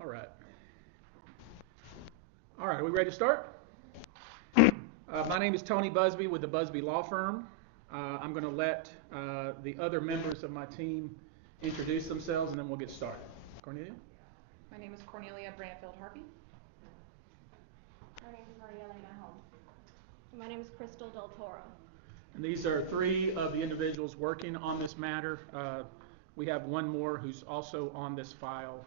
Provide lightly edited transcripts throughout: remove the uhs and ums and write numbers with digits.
All right. All right, are we ready to start? My name is Tony Busby with the Busby Law Firm. I'm going to let the other members of my team introduce themselves, and then we'll get started. Cornelia? My name is Cornelia Brantfield Harvey. My name is Maria Elena Holmes. My name is Crystal Del Toro. And these are three of the individuals working on this matter. We have one more who's also on this file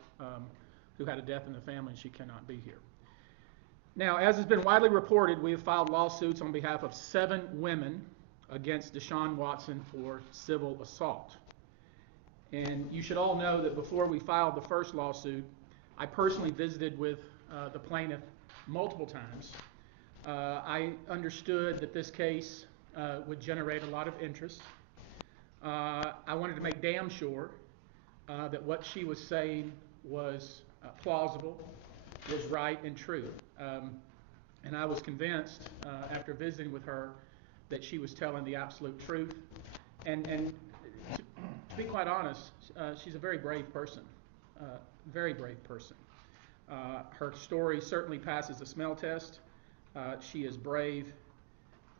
who had a death in the family, and she cannot be here. Now, as has been widely reported, we have filed lawsuits on behalf of 7 women against Deshaun Watson for civil assault. And you should all know that before we filed the first lawsuit, I personally visited with the plaintiff multiple times. I understood that this case would generate a lot of interest. I wanted to make damn sure that what she was saying was plausible, was right and true. And I was convinced after visiting with her that she was telling the absolute truth. And to be quite honest, she's a very brave person, very brave person. Her story certainly passes a smell test. She is brave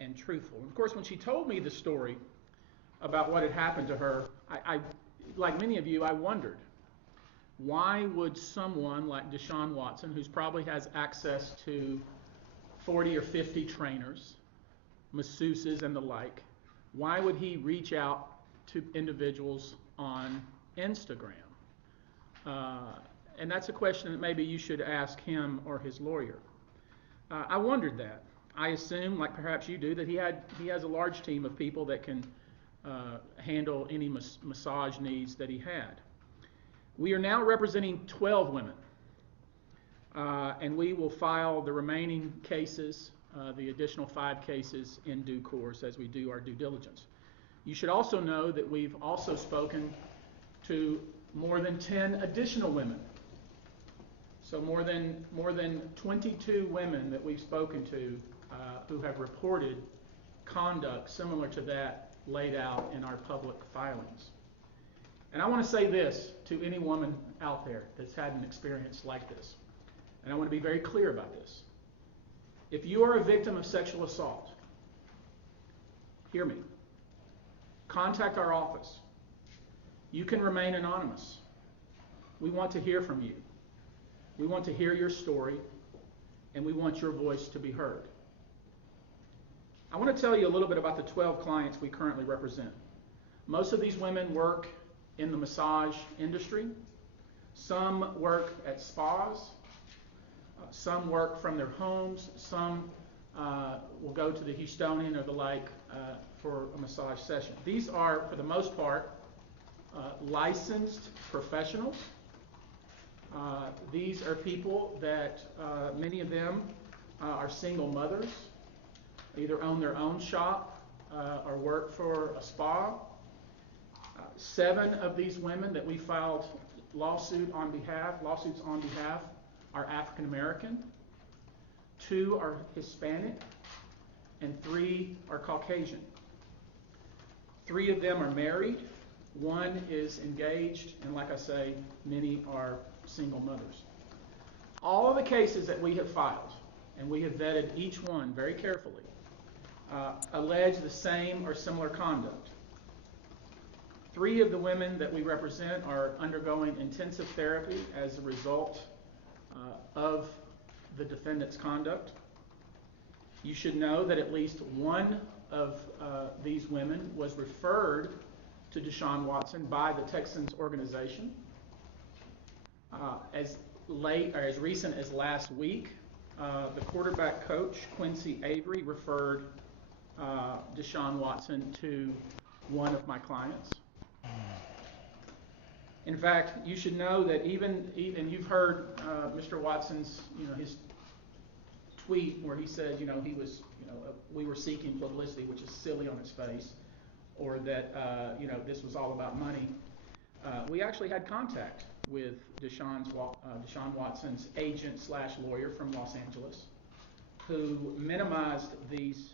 and truthful. And of course, when she told me the story about what had happened to her, I like many of you, I wondered, why would someone like Deshaun Watson, who probably has access to 40 or 50 trainers, masseuses and the like, why would he reach out to individuals on Instagram? And that's a question that maybe you should ask him or his lawyer. I wondered that. I assume, like perhaps you do, that he has a large team of people that can handle any massage needs that he had. We are now representing 12 women, and we will file the remaining cases, the additional 5 cases, in due course as we do our due diligence. You should also know that we've also spoken to more than 10 additional women. So more than 22 women that we've spoken to who have reported conduct similar to that laid out in our public filings. And I want to say this to any woman out there that's had an experience like this. And I want to be very clear about this. If you are a victim of sexual assault, hear me. Contact our office. You can remain anonymous. We want to hear from you. We want to hear your story, and we want your voice to be heard. I want to tell you a little bit about the 12 clients we currently represent. Most of these women work in the massage industry. Some work at spas. Some work from their homes. Some will go to the Houstonian or the like for a massage session. These are, for the most part, licensed professionals. These are people that, many of them are single mothers, either own their own shop or work for a spa. 7 of these women that we filed lawsuits on behalf are African American, 2 are Hispanic, and 3 are Caucasian. 3 of them are married, 1 is engaged, and like I say, many are single mothers. All of the cases that we have filed, and we have vetted each one very carefully, allege the same or similar conduct. 3 of the women that we represent are undergoing intensive therapy as a result of the defendant's conduct. You should know that at least 1 of these women was referred to Deshaun Watson by the Texans organization. As recent as last week, the quarterback coach, Quincy Avery, referred Deshaun Watson to one of my clients. In fact, you should know that even you've heard Mr. Watson's, his tweet where he said, he was, we were seeking publicity, which is silly on its face, or that, this was all about money. We actually had contact with Deshaun Watson's agent/lawyer from Los Angeles, who minimized these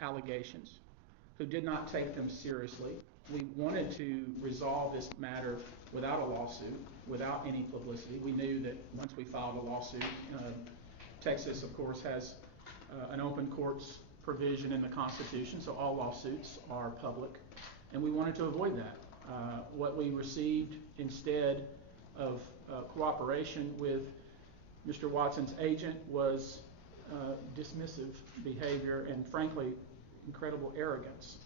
allegations, who did not take them seriously, We wanted to resolve this matter without a lawsuit, without any publicity. We knew that once we filed a lawsuit, Texas, of course, has an open courts provision in the Constitution, so all lawsuits are public, and we wanted to avoid that. What we received instead of cooperation with Mr. Watson's agent was dismissive behavior and, frankly, incredible arrogance.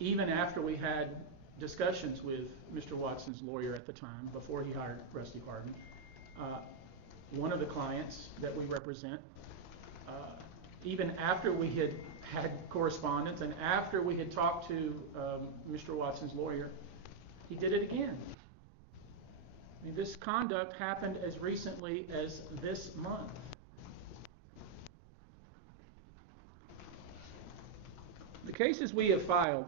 Even after we had discussions with Mr. Watson's lawyer at the time, before he hired Rusty Hardin, one of the clients that we represent, even after we had had correspondence and after we had talked to Mr. Watson's lawyer, he did it again. I mean, this conduct happened as recently as this month. The cases we have filed,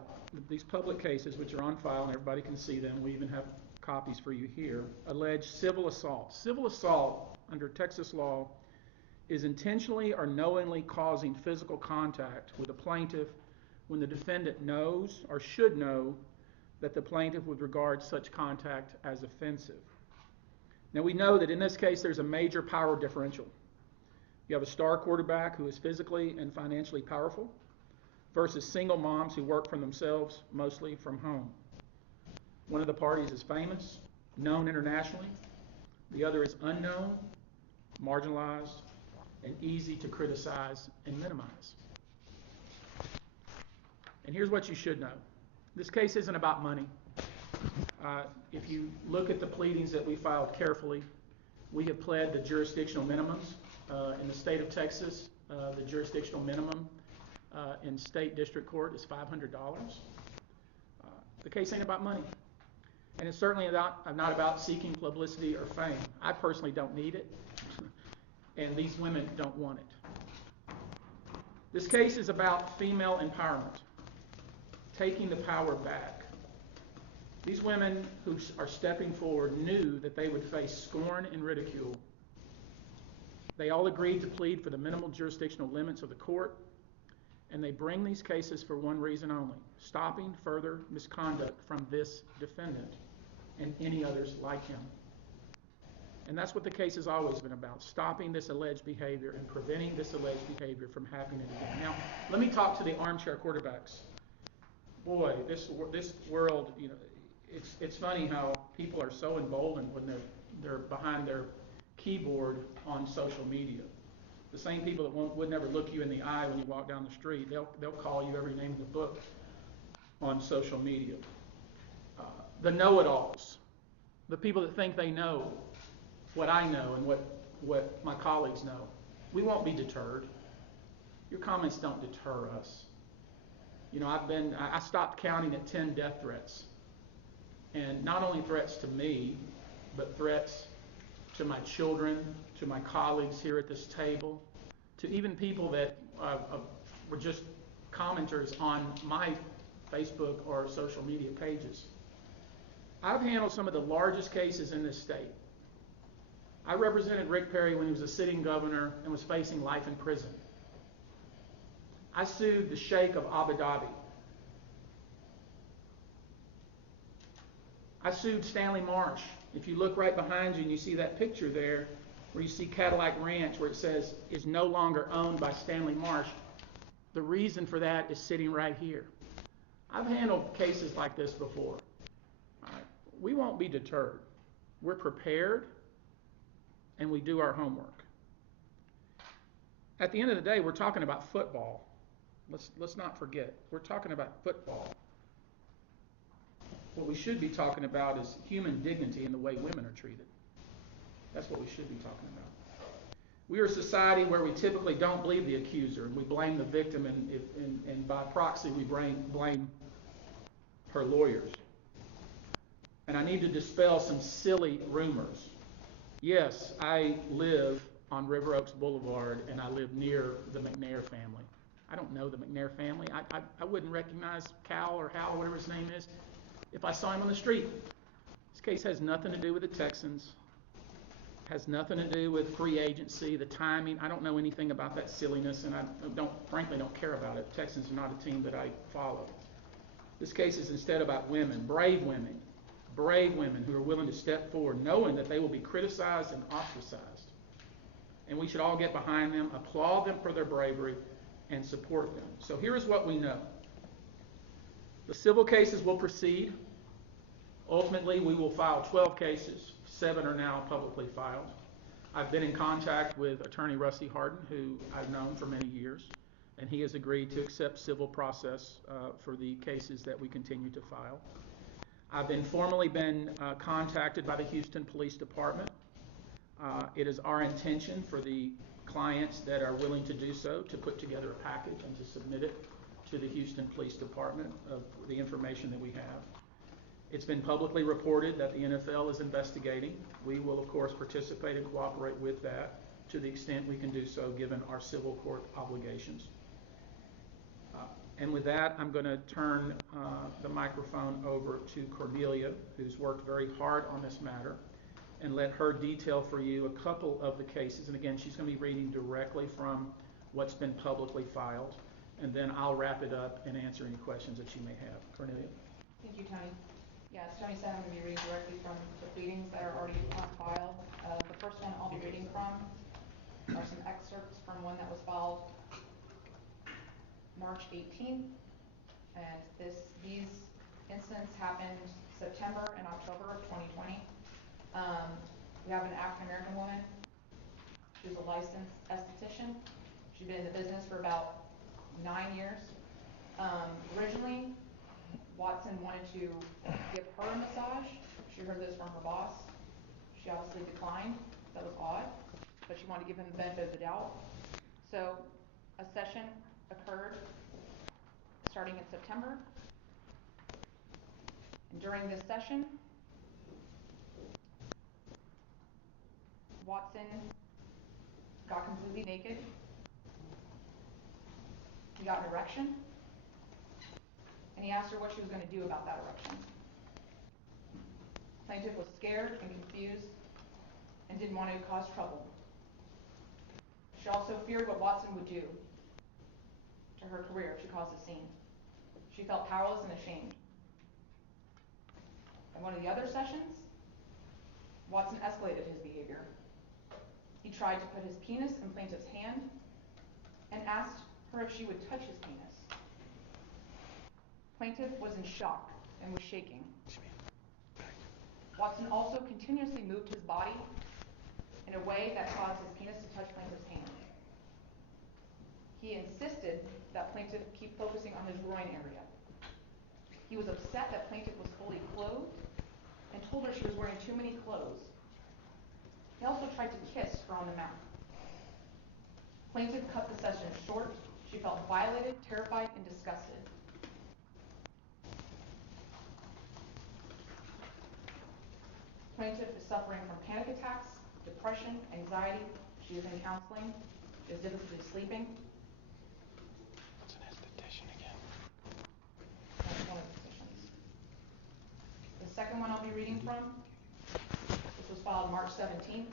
these public cases which are on file and everybody can see them, we even have copies for you here, allege civil assault. Civil assault under Texas law is intentionally or knowingly causing physical contact with a plaintiff when the defendant knows or should know that the plaintiff would regard such contact as offensive. Now we know that in this case there's a major power differential. You have a star quarterback who is physically and financially powerful versus single moms who work for themselves, mostly from home. One of the parties is famous, known internationally. The other is unknown, marginalized, and easy to criticize and minimize. And here's what you should know. This case isn't about money. If you look at the pleadings that we filed carefully, we have pled the jurisdictional minimums. In the state of Texas, the jurisdictional minimum in state district court is $500. The case ain't about money. And it's certainly not about seeking publicity or fame. I personally don't need it, and these women don't want it. This case is about female empowerment, taking the power back. These women who are stepping forward knew that they would face scorn and ridicule. They all agreed to plead for the minimal jurisdictional limits of the court, and they bring these cases for one reason only: stopping further misconduct from this defendant and any others like him. And that's what the case has always been about: stopping this alleged behavior and preventing this alleged behavior from happening again. Now, let me talk to the armchair quarterbacks. Boy, this world, you know, it's funny how people are so emboldened when they're behind their keyboard on social media. The same people that would never look you in the eye when you walk down the street, they'll call you every name in the book on social media. The know-it-alls, the people that think they know what I know and what my colleagues know, we won't be deterred. Your comments don't deter us. You know, I stopped counting at 10 death threats. And not only threats to me, but threats to my children, to my colleagues here at this table, to even people that were just commenters on my Facebook or social media pages. I've handled some of the largest cases in this state. I represented Rick Perry when he was a sitting governor and was facing life in prison. I sued the Sheikh of Abu Dhabi. I sued Stanley Marsh. If you look right behind you and you see that picture there where you see Cadillac Ranch where it says is no longer owned by Stanley Marsh, the reason for that is sitting right here. I've handled cases like this before. We won't be deterred. We're prepared and we do our homework. At the end of the day, we're talking about football. Let's not forget, we're talking about football. What we should be talking about is human dignity and the way women are treated. That's what we should be talking about. We are a society where we typically don't believe the accuser, and we blame the victim, and by proxy we blame her lawyers. And I need to dispel some silly rumors. Yes, I live on River Oaks Boulevard, and I live near the McNair family. I don't know the McNair family. I wouldn't recognize Cal or Hal, or whatever his name is, if I saw him on the street. This case has nothing to do with the Texans. Has nothing to do with free agency, the timing. I don't know anything about that silliness, and I frankly don't care about it. Texans are not a team that I follow. This case is instead about women who are willing to step forward knowing that they will be criticized and ostracized. And we should all get behind them, applaud them for their bravery, and support them. So here is what we know. The civil cases will proceed. Ultimately, we will file 12 cases. 7 are now publicly filed. I've been in contact with Attorney Rusty Harden, who I've known for many years, and he has agreed to accept civil process for the cases that we continue to file. I've been formally contacted by the Houston Police Department. It is our intention for the clients that are willing to do so to put together a package and to submit it to the Houston Police Department of the information that we have. It's been publicly reported that the NFL is investigating. We will, of course, participate and cooperate with that to the extent we can do so given our civil court obligations. And with that, I'm going to turn the microphone over to Cornelia, who's worked very hard on this matter, and let her detail for you a couple of the cases. And again, she's going to be reading directly from what's been publicly filed, and then I'll wrap it up and answer any questions that you may have. Cornelia? Thank you, Tony. Yeah, as Tony said, I'm going to be reading directly from the pleadings that are already on file. The first one I'll be reading from are some excerpts from one that was filed March 18th, and these incidents happened September and October of 2020. We have an African-American woman who's a licensed esthetician. She's been in the business for about 9 years. Originally, Watson wanted to give her a massage. She heard this from her boss. She obviously declined. That was odd, but she wanted to give him the benefit of the doubt. So a session occurred starting in September. And during this session, Watson got completely naked. He got an erection. And he asked her what she was going to do about that erection. Plaintiff was scared and confused and didn't want to cause trouble. She also feared what Watson would do to her career if she caused a scene. She felt powerless and ashamed. In one of the other sessions, Watson escalated his behavior. He tried to put his penis in plaintiff's hand and asked her if she would touch his penis. Plaintiff was in shock and was shaking. Watson also continuously moved his body in a way that caused his penis to touch plaintiff's hand. He insisted that plaintiff keep focusing on his groin area. He was upset that plaintiff was fully clothed and told her she was wearing too many clothes. He also tried to kiss her on the mouth. Plaintiff cut the session short. She felt violated, terrified, and disgusted. Plaintiff is suffering from panic attacks, depression, anxiety. She is in counseling. She has difficulty sleeping. What's an esthetician again? That's one of the positions. The second one I'll be reading from, this was filed March 17th.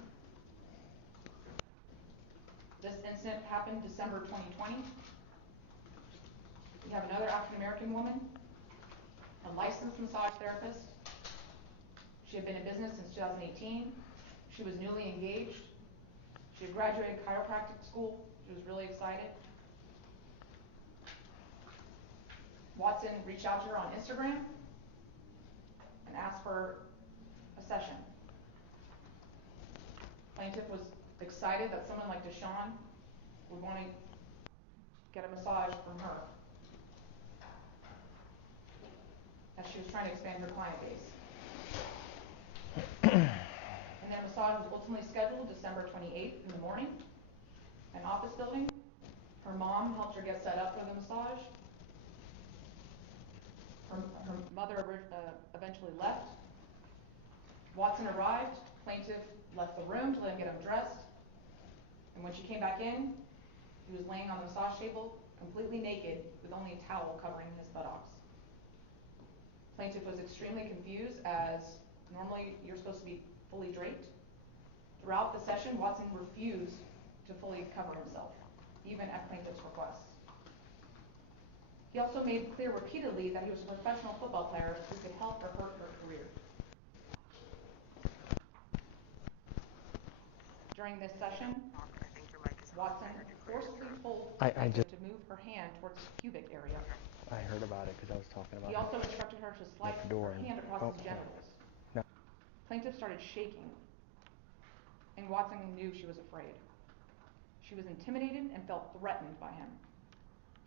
This incident happened December 2020. We have another African-American woman, a licensed massage therapist. She had been in business since 2018. She was newly engaged. She had graduated chiropractic school. She was really excited. Watson reached out to her on Instagram and asked for a session. Plaintiff was excited that someone like Deshaun would want to get a massage from her, as she was trying to expand her client base. And their massage was ultimately scheduled December 28th in the morning, an office building. Her mom helped her get set up for the massage. Her mother eventually left. Watson arrived. Plaintiff left the room to let him get him dressed. And when she came back in, he was laying on the massage table, completely naked, with only a towel covering his buttocks. Plaintiff was extremely confused, as normally you're supposed to be fully draped. Throughout the session, Watson refused to fully cover himself, even at plaintiff's request. He He also made clear repeatedly that he was a professional football player who could help or hurt her career. During this session, Watson forcefully told the plaintiff to move her hand towards his pubic area. I heard about it because I was talking about He also instructed her to slide her hand across his genitals. No. Plaintiff started shaking, and Watson knew she was afraid. She was intimidated and felt threatened by him.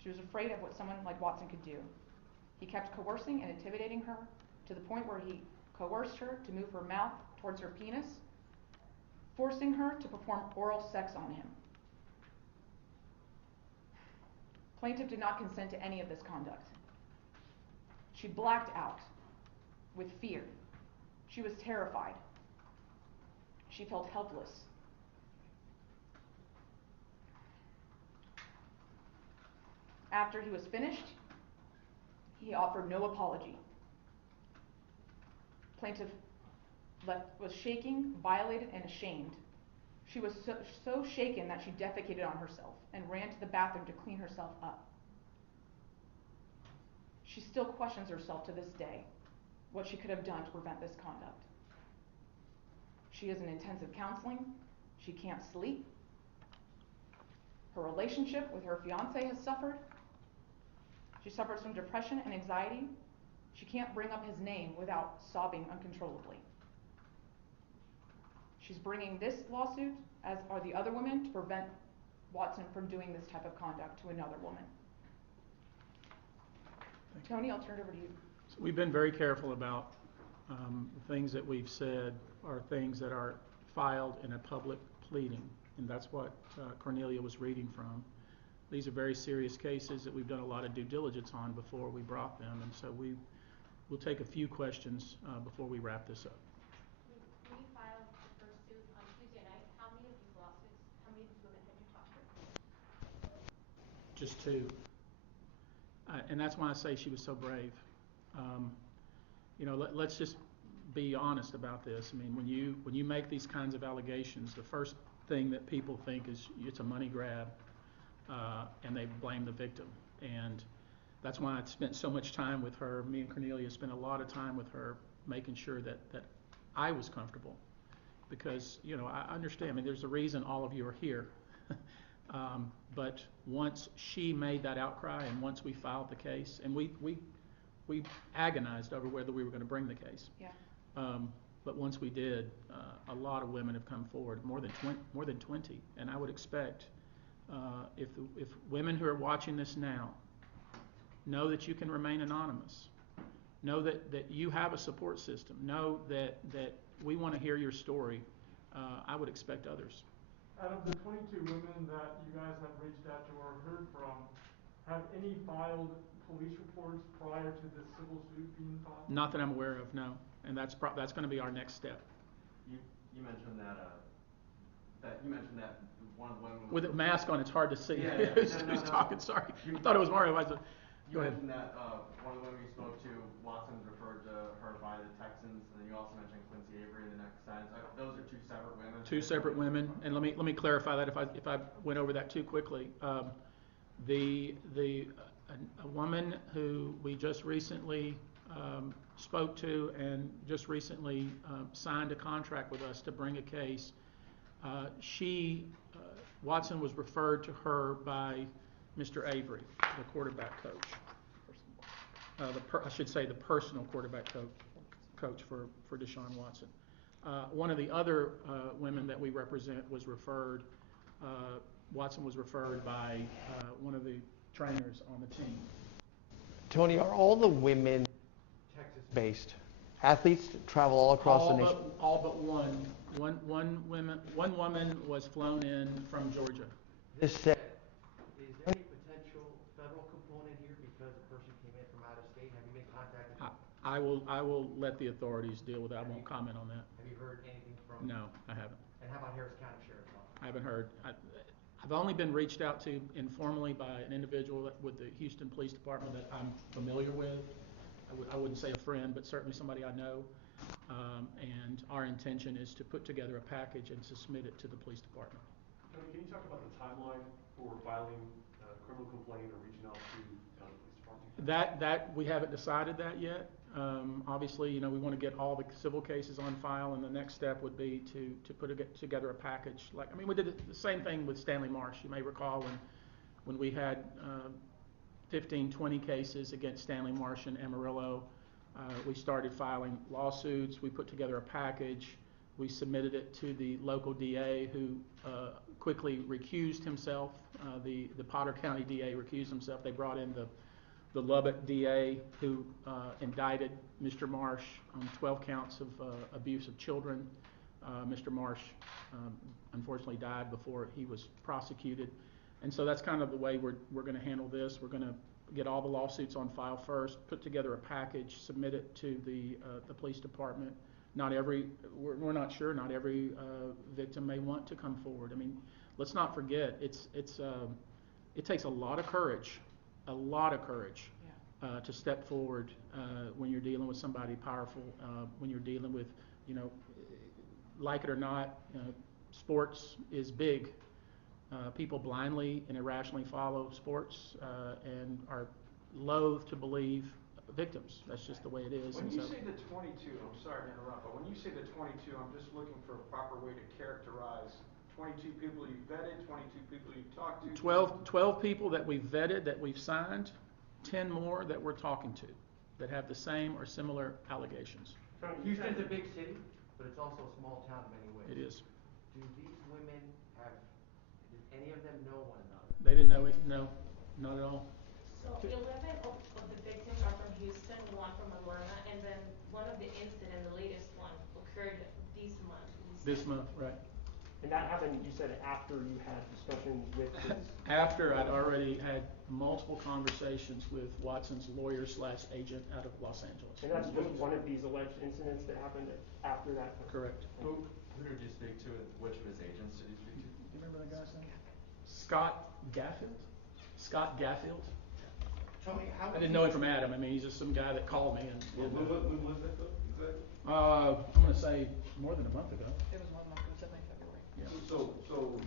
She was afraid of what someone like Watson could do. He kept coercing and intimidating her to the point where he coerced her to move her mouth towards her penis, forcing her to perform oral sex on him. Plaintiff did not consent to any of this conduct. She blacked out with fear. She was terrified. She felt helpless. After he was finished, he offered no apology. Plaintiff was shaking, violated, and ashamed. She was so shaken that she defecated on herself and ran to the bathroom to clean herself up. She still questions herself to this day what she could have done to prevent this conduct. She is in intensive counseling. She can't sleep. Her relationship with her fiance has suffered. She suffers from depression and anxiety. She can't bring up his name without sobbing uncontrollably. She's bringing this lawsuit, as are the other women, to prevent Watson from doing this type of conduct to another woman. Tony, I'll turn it over to you. So we've been very careful about the things that we've said are things that are filed in a public pleading, and that's what Cornelia was reading from. These are very serious cases that we've done a lot of due diligence on before we brought them, and so we'll take a few questions before we wrap this up. When you filed the first suit on Tuesday night, how many of these lawsuits, how many of these women had you talked to? Just two. And that's why I say she was so brave. Let's just be honest about this. I mean, when you make these kinds of allegations, the first thing that people think is it's a money grab, and they blame the victim. And that's why I spent so much time with her. Me and Cornelia spent a lot of time with her, making sure that I was comfortable. Because I understand. I mean, there's a reason all of you are here. But once she made that outcry, and once we filed the case, and we agonized over whether we were going to bring the case. Yeah. But once we did, a lot of women have come forward, more than 20, and I would expect if women who are watching this now know that you can remain anonymous, know that you have a support system, know that we want to hear your story, I would expect others. Out of the 22 women that you guys have reached out to or heard from, have any filed police reports prior to this civil suit being filed? Not that I'm aware of, no. And that's going to be our next step. You mentioned that one of the women was with a mask on, it's hard to see. Yeah. Who's talking? Sorry, I thought it was Mario. You mentioned that one of the women you spoke to, Watson referred to her by the Texans, and then you also mentioned Quincy Avery in the next sentence. Those are two separate women. Two separate women, and let me clarify that if I went over that too quickly. A woman who we just recently spoke to and just recently signed a contract with us to bring a case. Watson was referred to her by Mr. Avery, the quarterback coach. I should say the personal quarterback coach for Deshaun Watson. One of the other women that we represent was referred. Watson was referred by one of the trainers on the team. Tony, are all the women Texas-based athletes travel all across the nation? All but one. One woman was flown in from Georgia. This said, is there any potential federal component here because a person came in from out of state? Have you made contact with them? I will let the authorities deal with that. I won't comment on that. Have you heard anything from? No, I haven't. And how about Harris County Sheriff's Office? I haven't heard. I've only been reached out to informally by an individual with the Houston Police Department that I'm familiar with. I wouldn't say a friend, but certainly somebody I know. And our intention is to put together a package and to submit it to the police department. Tony, can you talk about the timeline for filing a criminal complaint or reaching out to the police department? That, we haven't decided that yet. Obviously, you know, we want to get all the civil cases on file, and the next step would be to together a package. Like, I mean, we did the same thing with Stanley Marsh. You may recall when we had 15, 20 cases against Stanley Marsh and Amarillo, we started filing lawsuits. We put together a package. We submitted it to the local DA, who quickly recused himself. The Potter County DA recused himself. They brought in the Lubbock DA, who indicted Mr. Marsh on 12 counts of abuse of children. Mr. Marsh unfortunately died before he was prosecuted. And so that's kind of the way we're going to handle this. We're going to get all the lawsuits on file first, put together a package, submit it to the police department. We're not sure. Not every victim may want to come forward. I mean, let's not forget, it takes a lot of courage, to step forward when you're dealing with somebody powerful. When you're dealing with, you know, like it or not, sports is big. People blindly and irrationally follow sports and are loath to believe victims. That's just the way it is. When you say the 22, I'm sorry to interrupt, but when you say the 22, I'm just looking for a proper way to characterize 22 people you've vetted, 22 people you've talked to. 12 people that we've vetted, that we've signed, 10 more that we're talking to that have the same or similar allegations. Houston's a big city, but it's also a small town in many ways. It is. Do these women did any of them know one another? They didn't know it? No, not at all. So 11 of the victims are from Houston, one from Atlanta, and then one of the incident, the latest one, occurred this month. This month, right. And that happened, you said, after you had discussions with his... After I'd already had multiple conversations with Watson's lawyer/agent out of Los Angeles. And that's just one of these alleged incidents that happened after that? Correct. Who did you speak to, and which of his agents did you speak to? Do you remember that guy's name? Scott Gaffield? Scott Gaffield? Tony, how I didn't know him from Adam. I mean, he's just some guy that called me. And When was that though, exactly? I'm going to say more than a month ago. It was 1 month, it was definitely February. Yeah. So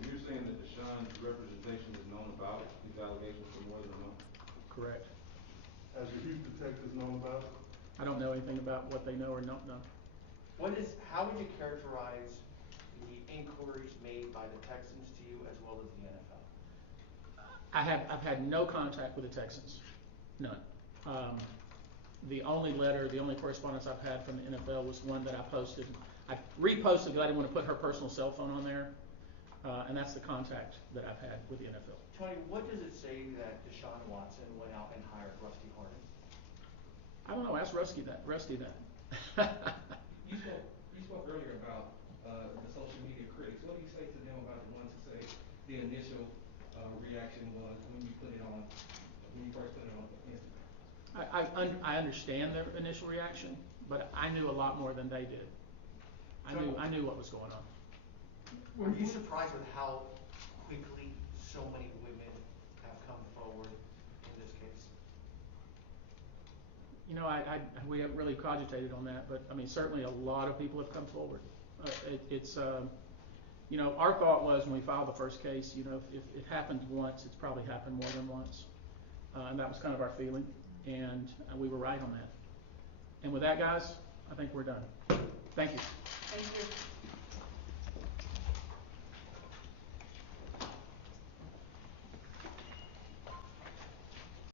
you're saying that Deshaun's representation has known about these allegations for more than a month? Correct. Has your Houston Texans known about it? I don't know anything about what they know or don't know. How would you characterize the inquiries made by the Texans to you as well as the NFL? I've had no contact with the Texans. None. The only correspondence I've had from the NFL was one that I posted. I reposted because I didn't want to put her personal cell phone on there. And that's the contact that I've had with the NFL. Tony, what does it say that Deshaun Watson went out and hired Rusty Hardin? I don't know. Ask Rusty that. You spoke earlier about the social media critics. What do you say to them about the ones who say the initial reaction was when you first put it on Instagram? I understand their initial reaction, but I knew a lot more than they did. I knew what was going on. Were you surprised with how quickly so many women have come forward in this case? You know, we haven't really cogitated on that, but I mean, certainly a lot of people have come forward. You know, our thought was when we filed the first case, you know, if it happened once, it's probably happened more than once. And that was kind of our feeling, and we were right on that. And with that, guys, I think we're done. Thank you. Thank you.